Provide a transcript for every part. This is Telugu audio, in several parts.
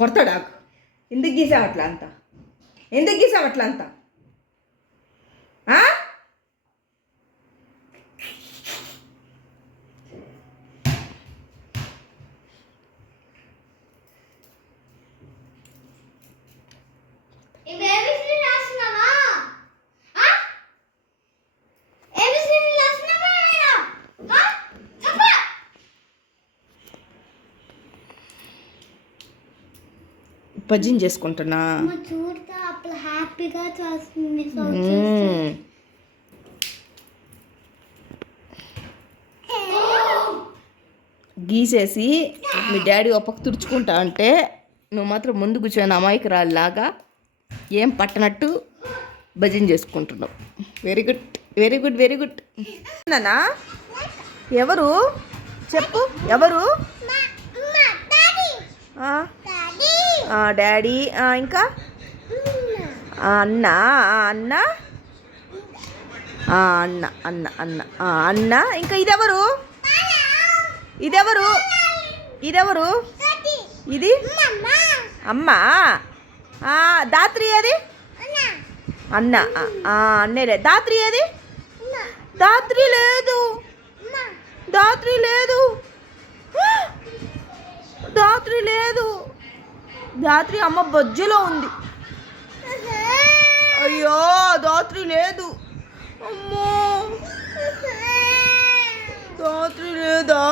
కొడతాడా? ఎందుకు గీసావు అట్లా అంత? ఎందుకు గీసావు అట్లా అంత? భజన చేసుకుంటున్నా. హ్యాపీగా. గీసేసి మీ డాడీ ఒక పక్క తుడుచుకుంటా అంటే నువ్వు మాత్రం ముందు కూర్చొని అమాయకురాల్లాగా ఏం పట్టనట్టు భజన చేసుకుంటున్నావు. Very good very good very good నానా ఎవరు? చెప్పు ఎవరు? డాడీ ఇంకా? అన్న అన్న? అన్న అన్న అన్న అన్న ఇంకా ఇదెవరు? ఇదెవరు? ఇదెవరు? ఇది? అమ్మ? దాత్రి అది అన్న ఆ, అన్నేలే. దాత్రి అది దాత్రి లేదు. దాత్రి లేదు. దాత్రి లేదు. ధాత్రి అమ్మ బొజ్జులో ఉంది. అయ్యో ధాత్రి లేదు. అమ్మో. ధాత్రి లేదా?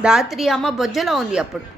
ధాత్రి అమ్మ బొజ్జలో ఉంది అప్పుడు.